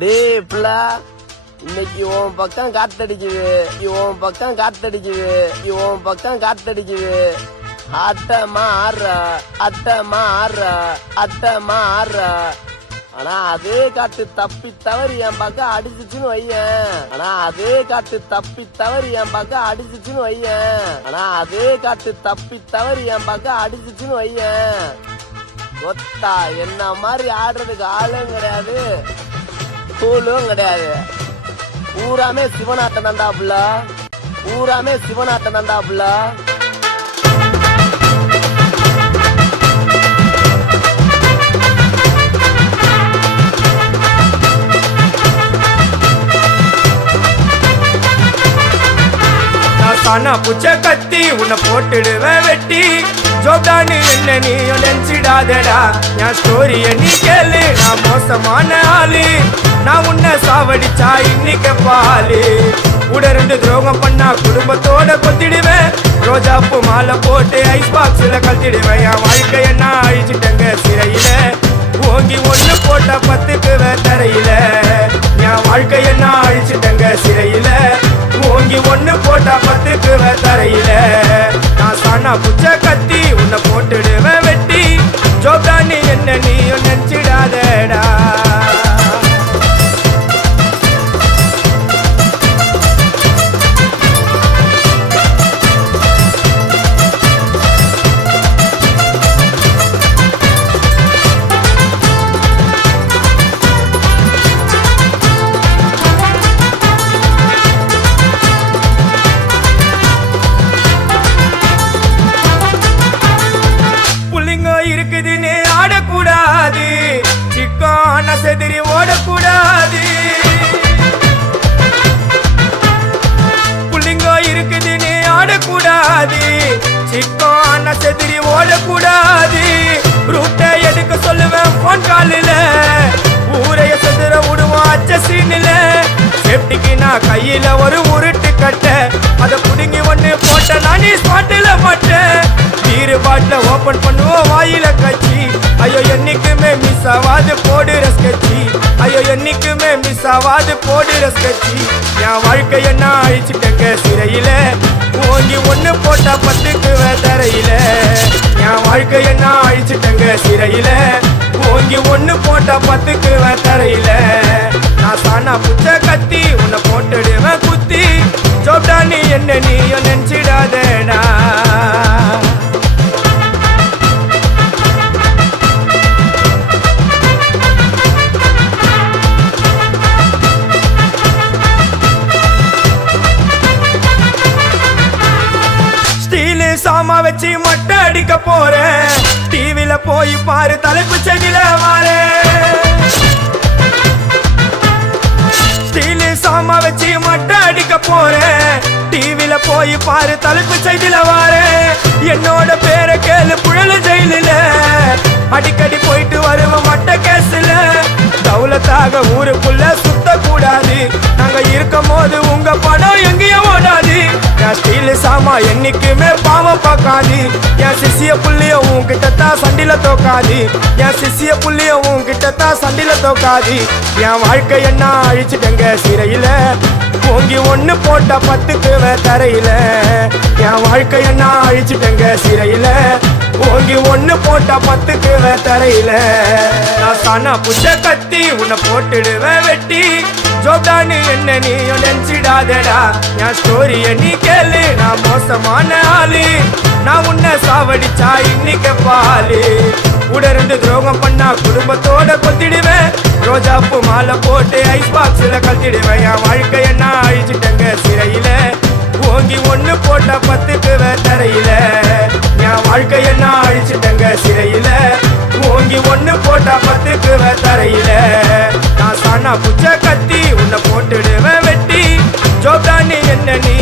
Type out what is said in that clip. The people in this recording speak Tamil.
டேய் புள்ளா, இன்னைக்கு உன் பக்கம் காத்தடிக்குது, உன் பக்கம் காத்தடிக்குது, உன் பக்கம் காத்தடிக்குது. அட்டமா ஆடுறா, அட்டமா ஆடுறா, அட்டமா ஆடுறா. ஆனா அதே காட்டு தப்பி தவறி என் பக்கம் அடிச்சுச்சுன்னு வையன். ஆனா அதே காட்டு தப்பி தவறி என் பக்கம் அடிச்சுச்சுன்னு வையன். ஆனா அதே காட்டு தப்பி தவறி என் பக்கம் அடிச்சுச்சுன்னு வையன். ஒத்தா என்ன மாதிரி ஆடுறதுக்கு ஆளும் கிடையாது, தூளும் கிடையாது. ஊராமே சிவனாட்டம் தாண்டாப்புல, ஊராமே சிவனாட்டம் தாண்டாப்புல. ஆனா புச்ச கத்தி உன்னை போட்டுடுவேன் வெட்டி. ஜோப்டானு என்ன நீ நினைச்சிடாதடா, என் ஸ்டோரிய நீ கேளு. நான் மோசமான ஆளு, நான் உன்னை சாவடிச்சா இன்னைக்கு பாலு. கூட ரெண்டு துரோகம் பண்ணா குடும்பத்தோட கொத்திடுவேன். ரோஜாப்பு மாலை போட்டு ஐஸ் பாக்ஸ்ல கழட்டிடுவேன். என் வாழ்க்கைய நான் அழிச்சிட்டேங்க சிறையில, ஓங்கி ஒண்ணு போட்ட பத்துக்குவேன் தரையில. என் வாழ்க்கைய நான் அழிச்சிட்டேங்க சிறையில, ஓங்கி ஒண்ணு போட்டா பத்துக்குவேன் தரையில. நான் சானா புச்ச கத்தி உன்னை போட்டுடுவேன் வெட்டி. ஜோப்டானி என்ன நீ நினைச்சிடாதடா. இருக்குதுன்னு ஆடக்கூடாது, சிக்கான செதிரி ஓடக்கூடாது. புள்ளிங்க இருக்குதுன்னு ஆடக்கூடாது, சிக்கான செதிரி ஓடக்கூடாது. ரூட்டை எடுக்க சொல்லுவேன் போன் காலில, ஊரைய செதுற விடுவோம் அச்ச சீனில. சேப்டிக்கு நான் கையில ஒரு உருட்டு கட்ட, அதை புடுங்கி ஒண்ணு போட்ட நானே ஸ்பாட்டில மாட்டேன். பீரு பாட்டில ஓபன் பண்ணுவோம் வாயில கட்சி. ஐயோ என்னைக்குமே மிஸ் ஆவாது போடுற ஸ்கெட்சி, ஐயோ என்னைக்குமே மிஸ் ஆவாது போடுற ஸ்கெட்சி. என் வாழ்க்கைய நான் அழிச்சிட்டேங்க சிறையில, ஓங்கி ஒண்ணு போட்டா பத்துக்குவேன் தரையில. என் வாழ்க்கைய நான் அழிச்சிட்டேங்க சிறையில, ஓங்கி ஒண்ணு போட்டா பத்துக்குவேன் தரையில. நான் சானா புச்ச கத்தி உன்னை போட்டுடுவேன் குத்தி. ஜோப்டானி என்ன நீ நினைச்சிடாதடா. ஸ்டீலு சாமா வச்சு மொட்டை அடிக்க போறேன். டிவில போய் பாரு தலைப்பு செடியில வாரேன். ஸ்டீலு சாமா வச்சு மொட்டை அடிக்க போறேன். டிவில போய் பாரு தலைப்பு செய்தில வாரேன். என்னோட பேரை கேளு புழல ஜெயிலில, அடிக்கடி போயிட்டு வருவோம் மட்ட கேஸ்ல. தௌலத்தாக ஊருக்குள்ள சுத்த கூடாது, நாங்க இருக்கும் போது உங்க படம் எங்கேயும் ஓடாது. என் ஸ்டீலு சாமா என்னைக்குமே பாவம் பார்க்காது. என் சிசிய புள்ளிய உன்கிட்டத்தான் சண்டில தோக்காது, என் சிசிய புள்ளிய உன்கிட்டத்தான் சண்டில தோக்காது. என் வாழ்க்கைய நான் அழிச்சிட்டேங்க சிறையில, ஓங்கி ஒண்ணு போட்டா பத்துக்குவேன் தரையில. என் வாழ்க்கைய நான் அழிச்சிட்டேங்க சிறையில, ஓங்கி ஒண்ணு போட்டா பத்துக்குவேன் தரையில. நான் சானா புச்ச கத்தி உன்னை போட்டுடுவேன் வெட்டி. ஜோப்டானு என்ன நீ நினைச்சிடாதடா, என் ஸ்டோரிய நீ கேளு. நான் மோசமான ஆளு, நான் உன்னை சாவடிச்சா இன்னைக்கு பாலு. கூட ரெண்டு துரோகம் பண்ணா குடும்பத்தோட கொத்திடுவேன். ரோஜாப்பு மாலை போட்டு ஐஸ் பாக்ஸ்ல கழட்டிடுவேன். என் வாழ்க்கைய நான் அழிச்சிட்டேங்க சிறையில, ஓங்கி ஒண்ணு போட்டா பத்துக்குவேன் தரையில. என் வாழ்க்கைய நான் அழிச்சிட்டேங்க சிறையில, ஓங்கி ஒண்ணு போட்டா பத்துக்குவேன் தரையில. நான் சானா புச்ச கத்தி உன்னை போட்டுடுவேன் வெட்டி. ஜோப்டானி என்ன நீ